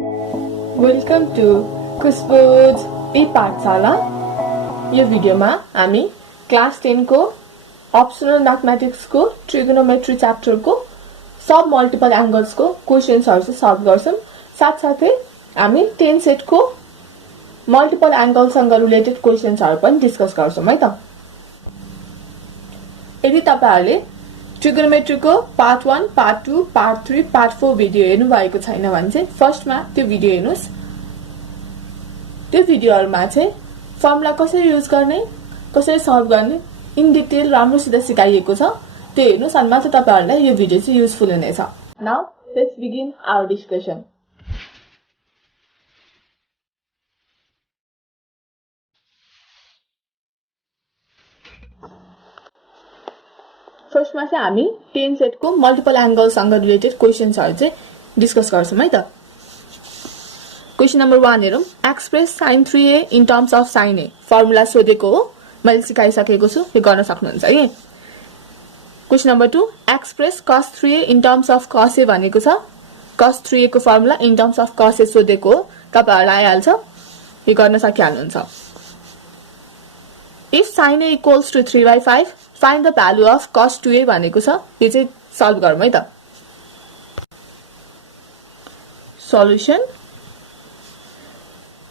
Welcome two खुशबुज पाठशाला। यो भिडियोमा हामी क्लास 10 को अप्सनल मैथमेटिक्स को ट्रिगोनोमेट्री चैप्टर को सब मल्टिपल एंगल्स को क्वेश्चन्सहरु सल्भ गर्छौं। साथसाथै हामी 10 सेट को मल्टिपल एंगलसँग रिलेटेड क्वेश्चन्सहरु पनि डिस्कस गर्छौं है त। यदि तपाईहरुले ट्रिगोनोमेट्री को part 1, part 2, part 3, part 4 video हेर्नु भएको छैन भने चाहिँ फर्स्टमा त्यो भिडियो हेर्नुस्। त्यो भिडियोहरुमा चाहिँ फर्मुला कसरी युज गर्ने, कसरी सल्भ गर्ने इन डिटेल राम्रोसित सिकाइएको छ। त्यो हेर्नुस् अनि मात्र तपाईहरुलाई यो भिडियो चाहिँ युजफुल हुनेछ। Now let's begin our discussion. First में हामी 10 सेट को मल्टिपल एंगलसँग रिलेटेड क्वेश्चन्सहरु चाहिँ डिस्कस गर्छौं है त। क्वेशन नंबर 1 हेरौं। Express sin 3a in terms of sin a formula सोधेको हो, मैले सिकाइसकेको छु, यो गर्न सक्नुहुन्छ है। Question number 2 express cos 3a in terms of cos a भनेको छ। cos 3a को formula in terms of cos a सोधेको हो, तपाईहरुलाई आइहाल्छ, यो गर्न सकिहाल्नुहुन्छ। If sin a equals to 3/5 find the value of cos 2a भनेको छ। यो चाहिँ सल्भ गरौँ है त। सल्युसन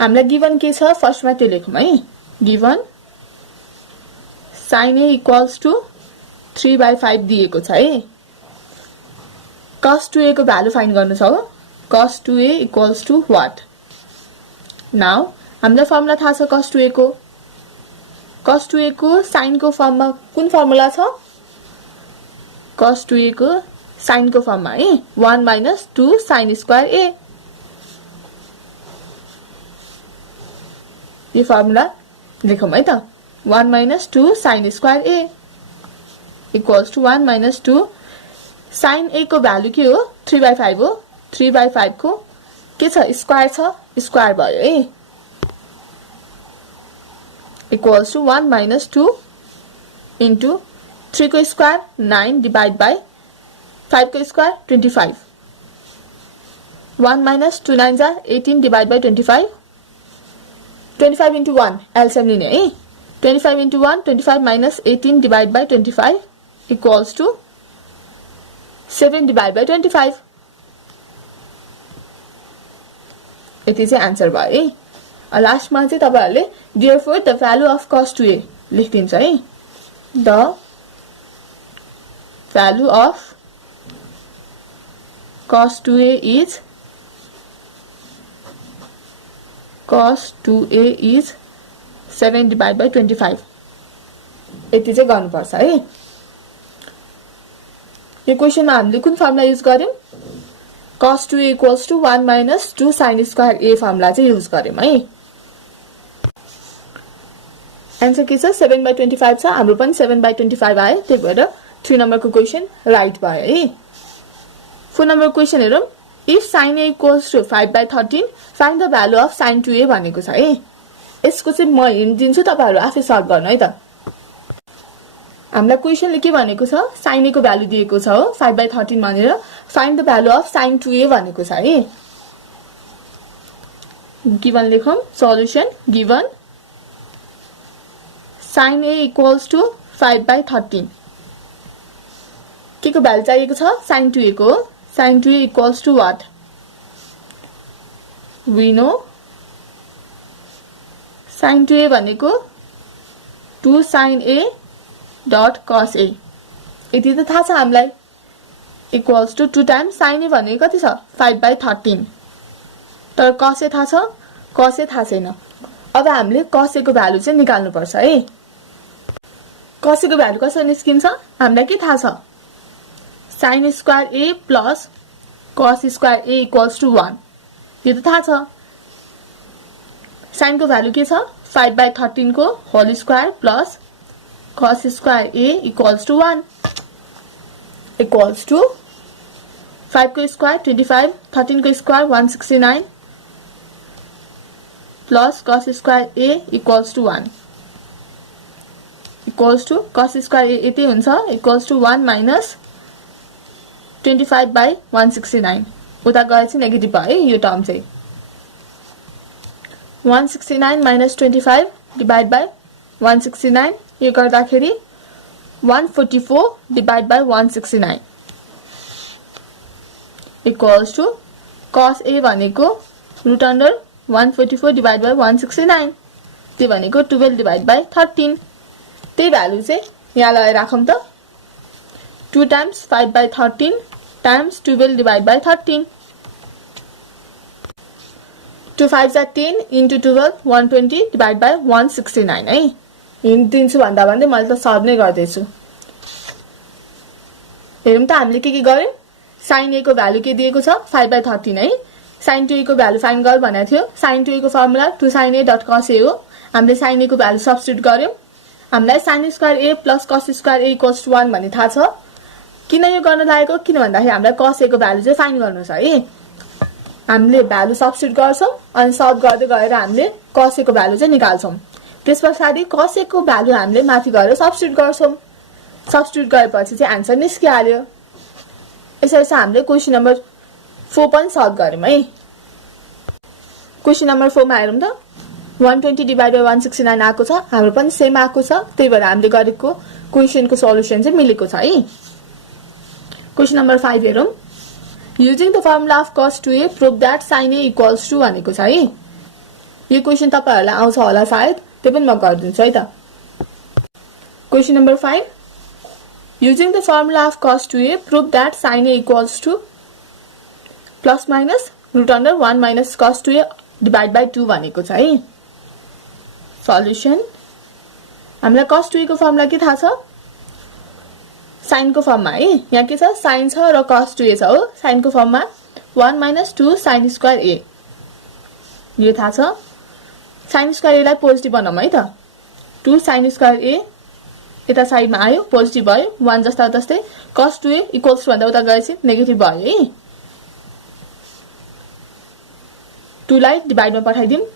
हामीलाई गिवन के छ फर्स्टमा त्यो लेखौँ है। Given sin a equals to 3/5 दिएको छ है। cos 2a को भ्यालु फाइन्ड गर्नु छ हो। cos 2a equals to what? Now हामीलाई फर्मुला थाहा छ cos 2a को। cos 2a को sin को फर्ममा कुन फर्मुला छ? cos 2a को sin को फर्ममा है 1 - 2 sin स्क्वायर a। यो फर्मुला लेखौँ है त। 1 - 2 sin square a equals to 1 - 2 sin a को भ्यालु के हो? 3/5 हो। 3/5 को के छ? स्क्वायर छ, स्क्वायर भयो है। इक्वल्स टु 1 - 2 इन्टु 3 को स्क्वायर 9 डिवाइड बाई 5 को स्क्वायर 25। 1 - 2 9 जा 18 डिवाइड बाई 25। 25 इन्टु 1 एलसीएम लिने है। 25 into 1 25 minus 18 divide by 25 equals to 7 divide by 25। यति चाहिँ आन्सर भयो है। लास्टमा चाहिँ तपाईहरुले therefore the value of cos 2a लेखिदिन्छ है। the value of cos 2a is 7 divided by 25। यति चाहिँ गर्नुपर्छ है। यो क्वेशनमा हामीले कुन फर्मुला युज गर्यौं? cos 2a equals to 1 - 2 sin square a formula चाहिँ युज गर्यौं है। आन्सर के छ? 7/25 छ। हाम्रो पनि 7/25 आयो, त्यही भएर 3 नम्बरको क्वेशन राइट भयो है। 4 नम्बर क्वेशन हेरौं। If sin a equals to 5/13 find the value of sin 2a भनेको छ है। यसको चाहिँ म हिन्ट दिन्छु, तपाईहरु आफै सल्भ गर्नु है त। हामीलाई क्वेशनले के भनेको छ? sin a को भ्यालु दिएको छ हो 5/13 भनेर। Find the value of sin 2a भनेको छ है। गिवन लेखौं। Solution given sin a equals to 5/13 के को भ्यालु चाहिएको छ? sin 2a को। sin 2a equals to what? We know sin 2a भनेको 2 sin a dot cos a। यति त थाहा छ हामीलाई। Equals to 2 times sin a भनेको कति छ? 5/13। तर cos a थाहा छ? cos a थाहा छैन। अब हामीले cos a को भ्यालु चाहिँ निकाल्नु पर्छ है। cos a को भ्यालु कसरी निस्किन्छ? हामीलाई के थाहा छ? sin square a plus cos square a equals to 1। यो त थाहा छ। sin को भ्यालु के छ? 5/13 को whole square plus cos square a equals to 1 equals to 5 को स्क्वायर 25, 13 को square 169 plus cos square a equals to 1 equals to cos square a यति हुन्छ इक्वल्स टु 1 - 25/169 उता गएपछि नेगेटिभ भयो है यो टर्म चाहिँ 169 minus 25 divide by 169 यो गर्दाखेरि 144 divide by 169 equals to cos A भनेको root under 144 divide by 169 त्यो भनेको 12 divide by 13 त्यही भ्यालु चाहिँ यहाँ लगाएर राखौं त 2 times 5 by 13 times 12 divide by 13 2 5s are 10 into 12 120 divide by 169 है दिन्छु भन्दा भन्दै मैले त सल्भ नै गर्दैछु हेरौं त हामीले के गर्यौं sin A को भ्यालु के दिएको छ 5 by 13 है sin 2A को भ्यालु फाइन्ड गर भनेको थियो sin 2A को formula 2 sin A dot cos A हो हामीले sin A को भ्यालु सब्स्टिट्युट गर्यौं हामीलाई sin square A plus cos square A equals to 1 भन्ने थाहा छ किन यो गर्न लागेको किन भन्दाखेरि हामीलाई cos A को भ्यालु चाहिँ फाइन्ड गर्नु छ है हामीले भ्यालु सब्स्टिट्युट गर्छौं अनि सल्भ गर्दै गएर हामीले cos A को भ्यालु चाहिँ निकाल्छौं त्यसपछि cos A को भ्यालु हामीले माथि गएर सब्स्टिट्युट गर्छौं सब्स्टिट्युट गरेपछि चाहिँ आन्सर निस्किहाल्यो यसरी चाहिँ हामीले क्वेशन नम्बर 4 पनि सल्भ गर्यौं है क्वेशन नम्बर 4 मा हेरौं त 120 डिवाइड बाइ 169 आएको छ हाम्रो पनि सेम आएको छ त्यही भएर हामीले गरेको क्वेशनको सल्युसन चाहिँ मिलेको छ है क्वेशन नम्बर 5 हेरौं Using the formula of cos 2A prove that sin A equals to भनेको छ है यो क्वेशन तपाईहरुलाई आउँछ होला सायद त्यो पनि म गर्दिन्छु है त question number 5 Using the formula of cos 2A prove that sin A equals to plus minus root under 1 minus cos 2A divide by 2 भनेको छ है सल्युसन हामीलाई cos 2A को फर्मुला के थाहा छ sin को फर्ममा है यहाँ के छ sin छ र cos 2A छ हो sin को फर्ममा 1 minus 2 sin square A यो थाहा छ sin square A लाई पोजिटिभ बनाऊँ है त 2 sin square A यता साइडमा आयो पोजिटिभ भयो 1 जस्ता जस्तै cos 2A इक्वल्स टु भन्दा उता गएपछि नेगेटिभ भयो है 2 लाई डिवाइडमा पठाइदिउँ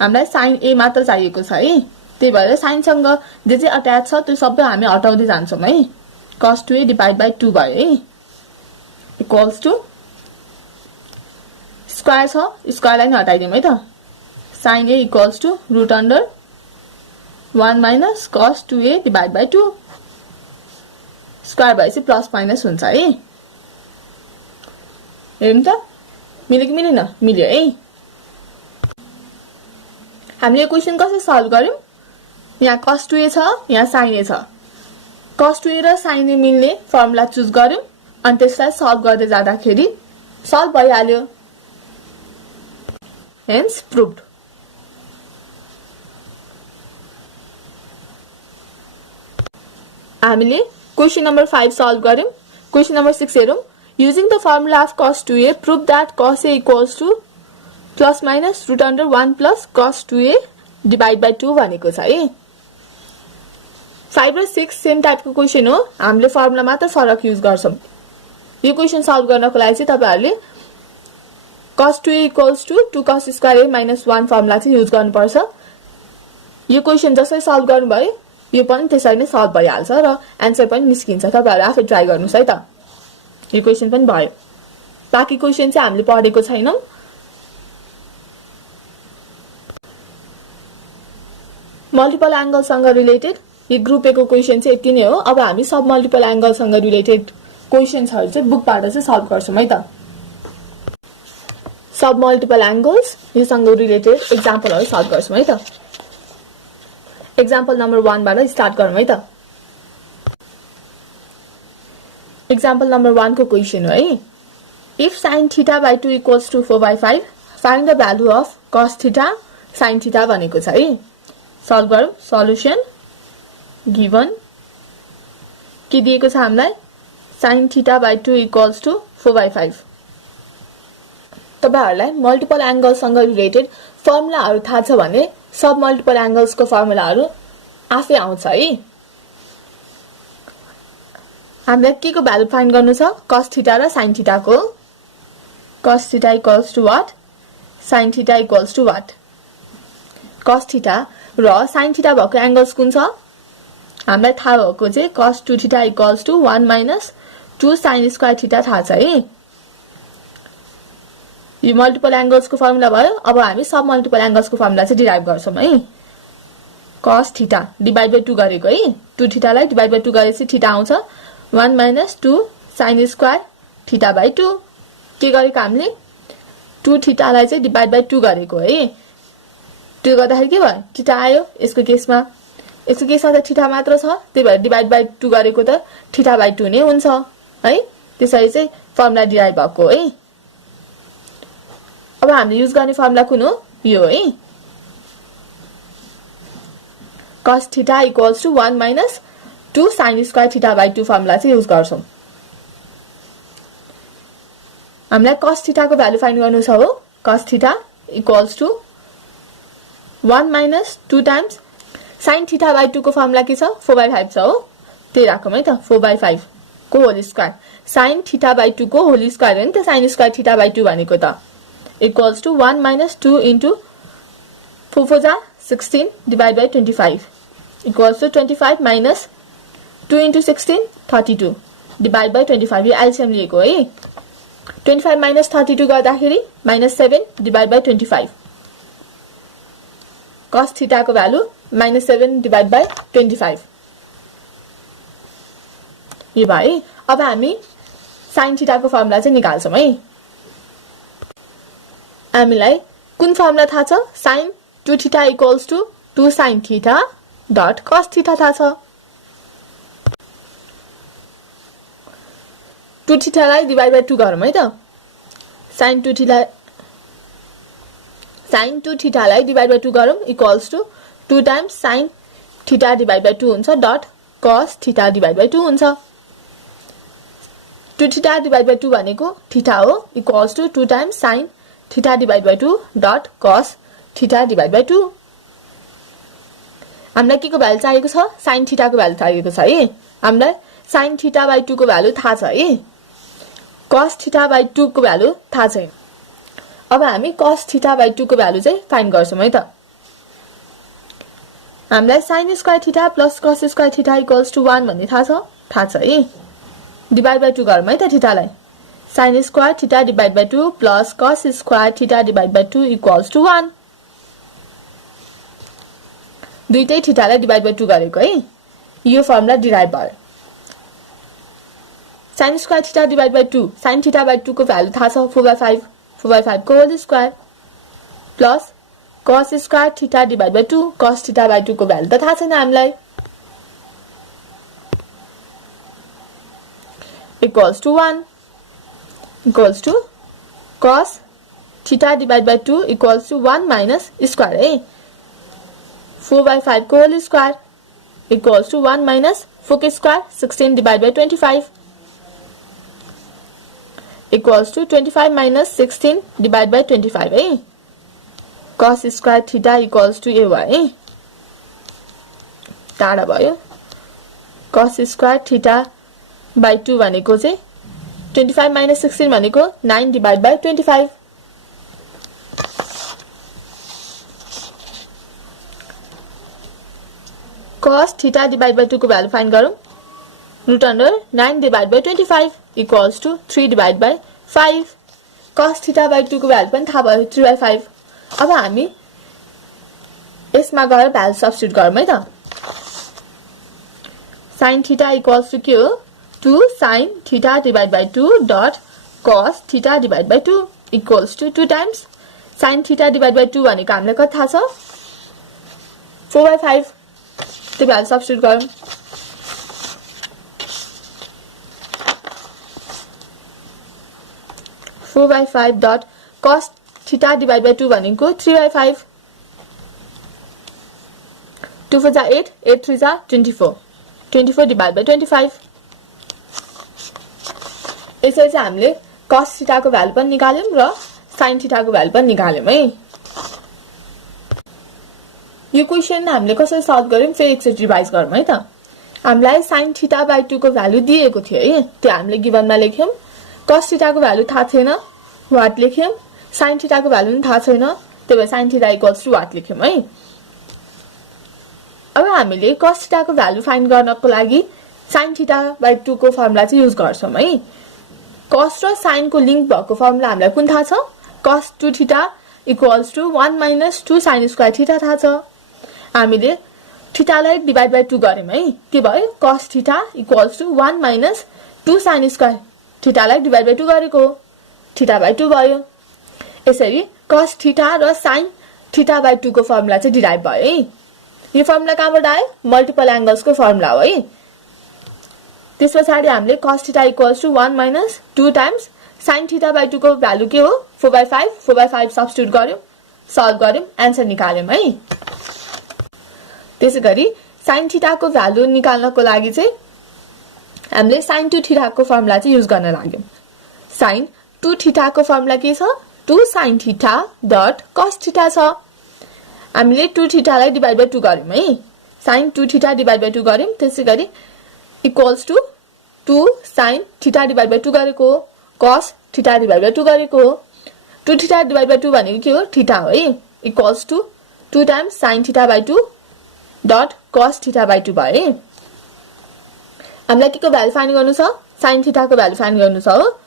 हामीलाई sin A मात्र चाहिएको छ है त्यही भएर sin सँग जे जे अट्याच छ त्यो सबै हामी हटाउँदै जान्छौं है cos 2A divide by 2 भयो है इक्वल्स टु स्क्वायर छ स्क्वायरलाई नै हटाइदिउँ है त sin A equals to root under 1 minus cos 2A divide by 2 square भएपछि प्लस माइनस हुन्छ है हेरौँ त मिल्यो कि मिलेन मिल्यो है हामीले यो क्वेशन कसरी सल्भ गर्यौं यहाँ cos 2A छ यहाँ sin A छ cos 2A र sin A मिल्ने फर्मुला चुज गर्यौं अनि त्यसलाई सल्भ गर्दै जाँदाखेरि सल्भ भइहाल्यो हेन्स प्रुभड हामीले क्वेशन नम्बर 5 सल्भ गर्यौं क्वेशन नम्बर 6 हेरौं using the formula of cos 2A prove that cos A equals to plus minus root under 1 plus cos 2A divide by 2 भनेको छ है 5 र 6 सेम टाइपको क्वेशन हो हामीले फर्मुला मात्र फरक युज गर्छौं यो क्वेशन सल्भ गर्नको लागि चाहिँ तपाईहरुले cos 2A equals to 2 cos square A minus 1 formula चाहिँ युज गर्नुपर्छ यो क्वेशन जसरी सल्भ गर्नुभयो यो पनि त्यसरी नै सल्भ भइहाल्छ र आन्सर पनि निस्किन्छ तपाईहरु आफै ट्राई गर्नुस् है त यो क्वेशन पनि भयो बाकी क्वेशन चाहिँ हामीले पढेको छैनौं मल्टिपल एंगल सँग रिलेटेड यो ग्रुप A को क्वेशन चाहिँ यति नै हो अब हामी सब मल्टिपल एंगल सँग रिलेटेड क्वेशन्सहरु चाहिँ बुकबाट चाहिँ सल्भ गर्छौं है त सब मल्टिपल एंगल्स यो सँग रिलेटेड एक्जाम्पलहरु सल्भ गर्छौं है त एक्जाम्पल नम्बर 1 बाट स्टार्ट गरौँ है त एक्जाम्पल नम्बर 1 को क्वेशन हो है if sin theta by 2 equals to 4/5 find the value of cos theta sin theta भनेको छ है सल्भ गरौँ सल्युसन गिवन के दिएको छ हामीलाई sin theta by 2 equals to 4/5 तपाईहरुलाई मल्टिपल एंगल सँग रिलेटेड फर्मुलाहरु थाहा छ भने सब मल्टिपल एंगल्स को फर्मुलाहरु आफै आउँछ है हामीलाई के को भ्यालु फाइन्ड गर्नु छ cos थीटा र sin थीटा को cos theta equals to what sin theta equals to what cos theta र sin थीटा भएको एंगल्स कुन छ हामीलाई थाहा भएको चाहिँ cos 2 theta equals to 1 minus 2 sin square theta थाहा छ है यो मल्टिपल एंगल्सको फर्मुला भयो। अब हामी सब मल्टिपल एंगल्सको फर्मुला चाहिँ डिराइभ गर्छौं है। cos थीटा डिवाइड बाइ 2 गरेको है। 2 थीटा लाई डिवाइड बाइ 2 गरेपछि थीटा आउँछ 1 - 2 sin स्क्वायर थीटा बाइ 2। के गरेको हामीले 2 थीटा लाई चाहिँ डिवाइड बाइ 2 गरेको है। त्यो गर्दाखेरि के भयो थीटा आयो। यसको केसमा त थीटा मात्र छ, त्यही भएर डिवाइड बाइ 2 गरेको त थीटा बाइ 2 नै हुन्छ है। त्यसरी चाहिँ फर्मुला डिराइभ भएको है। अब हामीले युज गर्ने फर्मुला कुन हो यो है। cos theta equals to 1 - 2 sin square theta by 2 formula चाहिँ युज गर्छौं। हामीलाई cos थीटा को भ्यालु फाइन्ड गर्नु छ हो। cos theta equals to 1 - 2 times sin theta by 2 को फर्मुला के छ 4/5 छ हो। त्यही राखौं है त 4/5 को whole square sin theta by 2 को होल स्क्वायर हो नि त sin स्क्वायर थीटा बाइ 2 भनेको त इक्वल्स टु 1 - 2 इन्टु 4 4 जा 16 divide by 25 equals to 25 minus 2 into 16 32 divide by 25। यो एलसीएम लिएको है। 25 माइनस 32 गर्दाखेरि -7 डिवाइड बाइ 25। cos थीटा को भ्यालु -7 डिवाइड बाइ 25 यो भयो। अब हामी sin थीटा को फर्मुला चाहिँ निकाल्छौं है। हामीलाई कुन फर्मुला थाहा छ sin 2 theta equals to 2 sin theta dot cos theta थाहा छ। 2 थीटा लाई डिवाइड बाइ 2 गरौँ है त। sin 2 थीटा लाई डिवाइड बाइ 2 गरौँ equals to 2 times sin theta divide by 2 हुन्छ dot cos theta divide by 2 हुन्छ। 2 थीटा डिवाइड बाइ 2 भनेको थीटा हो equals to 2 times sin theta divide by 2 dot cos theta divide by 2। हामीलाई के को value चाहिएको छ sin थीटा को भ्यालु चाहिएको छ है। हामीलाई sin थीटा बाइ 2 को भ्यालु थाहा छ है। cos थीटा बाइ 2 को भ्यालु थाहा छैन। अब हामी cos थीटा बाइ 2 को भ्यालु चाहिँ फाइन्ड गर्छौं है त। हामीलाई sin square theta plus cos square theta equals to 1 भन्ने थाहा छ है। डिवाइड बाइ 2 गरौँ है त थीटा लाई। sin square theta divide by 2 plus cos square theta divide by 2 equals to 1। दुईटै थीटा लाई डिवाइड बाइ 2 गरेको है। यो फर्मुला डिराइभ भयो। sin square theta divide by 2 sin theta by 2 को भ्यालु थाहा छ 4/5 को whole square plus cos square theta divide by 2 cos theta by 2 को भ्यालु त थाहा छैन हामीलाई equals to 1 equals to cos theta divide by 2 equals to 1 minus square है 4/5 को whole square equals to 1 minus 4 के square 16 divide by 25 equals to 25 minus 16 divide by 25 है। cos square theta equals to a भयो है। टाढा भयो। cos square theta by 2 भनेको चाहिँ 25 माइनस 16 भनेको 9 divide by 25। cos theta divide by 2 को भ्यालु फाइन्ड गरौँ। Root under 9 divide by 25 equals to 3 divide by 5। cos theta by 2 को भ्यालु पनि थाहा भयो 3/5। अब हामी यसमा गएर भ्यालु सब्स्टिट्युट गरौँ है त। sin थीटा इक्वल्स टु के हो 2 sin theta divide by 2 dot cos theta divide by 2 equals to 2 times sin theta divide by 2 भनेको हामीलाई कति थाहा छ 4/5। त्यो भ्यालु सब्स्टिट्युट गरौँ। Four by 5 dot cos theta divide by 2 भनेको 3/5। 2 4 जा 8 8 3 जा 24 डिवाइड बाइ 25। यसरी चाहिँ हामीले cos थीटा को भ्यालु पनि निकाल्यौं र sin थीटा को भ्यालु पनि निकाल्यौं है। यो क्वेशन हामीले कसरी सल्भ गर्यौं फेरि एकचोटी रिभाइज गरौँ है त। हामीलाई sin थीटा बाइ 2 को भ्यालु दिएको थियो है। त्यो हामीले गिभनमा लेख्यौं। cos थीटा को भ्यालु थाहा छैन व्हाट लेख्यौं। sin थीटा को भ्यालु पनि थाहा छैन त्यही भएर sin theta equals to what लेख्यौं है। अब हामीले cos थीटा को भ्यालु फाइन्ड गर्नको लागि sin थीटा बाइ 2 को फर्मुला चाहिँ युज गर्छौं है। cos र sin को लिंक भएको फर्मुला हामीलाई कुन थाहा छ cos 2 theta equals to 1 minus 2 sin square theta थाहा छ। हामीले थीटालाई डिभाइड बाइ 2 गर्यौं है, के भयो cos theta equals to 1 minus 2 sin square. थीटालाई डिभाइड बाइ 2 गरेको थीटा बाइ 2 भयो। यसरी cos थीटा र sin थीटा बाइ 2 को फर्मुला चाहिँ डिराइभ भयो है। यो फर्मुला कहाँबाट आयो? मल्टिपल एंगल्स को फर्मुला हो है। त्यसपछि हामीले cos theta equals to 1 minus 2 times sin theta by 2 को भ्यालु के हो 4/5 4/5 सब्स्टिट्युट गर्यौं, सल्भ गर्यौं, आन्सर निकाल्यौं है। त्यसैगरी sin थीटा को भ्यालु निकाल्नको लागि चाहिँ हामीले sin 2 थीटा को फर्मुला चाहिँ युज गर्न लाग्यौं। sin 2 थीटा को फर्मुला के छ? 2 sin theta dot cos theta छ। हामीले 2 थीटालाई डिभाइड बाइ 2 गर्यौं है, sin 2 थीटा डिभाइड बाइ 2 गर्यौं। त्यसैगरी equals to 2 sin theta divide by 2 गरेको, cos थीटा डिभाइड बाइ 2 गरेको। 2 थीटा डिभाइड बाइ 2 भनेको के हो? थीटा हो है। Equals to 2 times sin theta by 2 dot cos theta by 2 भयो है। हामीलाई के को भ्यालु फाइन्ड गर्नु छ? sin थीटा को भ्यालु फाइन्ड गर्नु छ हो।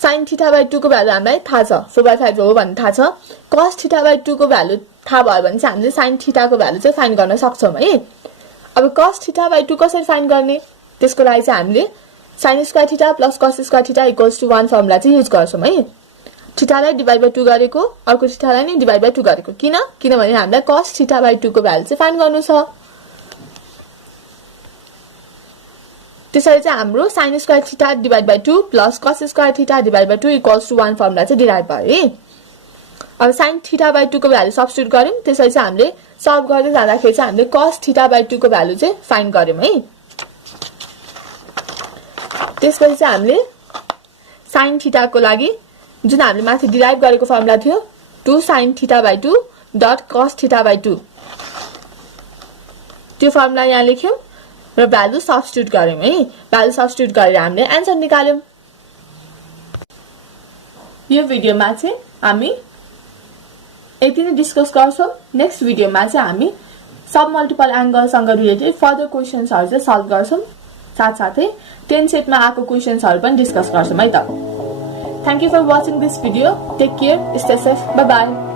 sin थीटा बाइ 2 को भ्यालु हामीलाई थाहा छ 4/5 हो भन्ने थाहा छ। cos थीटा बाइ 2 को भ्यालु थाहा भयो भने चाहिँ हामीले sin थीटा को भ्यालु चाहिँ फाइन्ड गर्न सक्छौं है। अब cos थीटा बाइ 2 कसरी फाइन्ड गर्ने? त्यसको लागि चाहिँ हामीले sin square theta plus cos square theta equals to 1 formula चाहिँ युज गर्छौं है। थीटालाई डिभाइड बाइ 2 गरेको, अर्को थीटालाई नि डिभाइड बाइ 2 गरेको। किनभने हामीलाई cos थीटा बाइ 2 को भ्यालु चाहिँ फाइन्ड गर्नु छ। त्यसैले चाहिँ हाम्रो sin square theta divide by 2 plus cos square theta divide by 2 equals to 1 formula चाहिँ डिराइभ भयो है। अब sin थीटा बाइ 2 को भ्यालु सब्स्टिट्युट गर्यौं। त्यसैले चाहिँ हामीले सल्भ गर्दै जाँदाखेरि चाहिँ हामीले cos थीटा बाइ 2 को भ्यालु चाहिँ फाइन्ड गर्यौं है। त्यसपछि चाहिँ हामीले sin थीटा को लागि जुन हामीले माथि डिराइभ गरेको फर्मुला थियो 2 sin theta by 2 dot cos theta by 2 त्यो फर्मुला यहाँ लेख्यौं र भ्यालु सब्स्टिट्युट गर्यौं है। भ्यालु सब्स्टिट्युट गरेर हामीले आन्सर निकाल्यौं। यो भिडियोमा चाहिँ हामी यति नै डिस्कस गर्छौं। नेक्स्ट भिडियोमा चाहिँ हामी सब मल्टिपल एंगलसँग रिलेटेड फर्दर क्वेशन्सहरु चाहिँ सल्भ गर्छौं। साथसाथै 10 सेटमा आएको क्वेशन्सहरु पनि डिस्कस गर्छौं है त। Thank you for watching this video. Take care. Stay safe. Bye bye.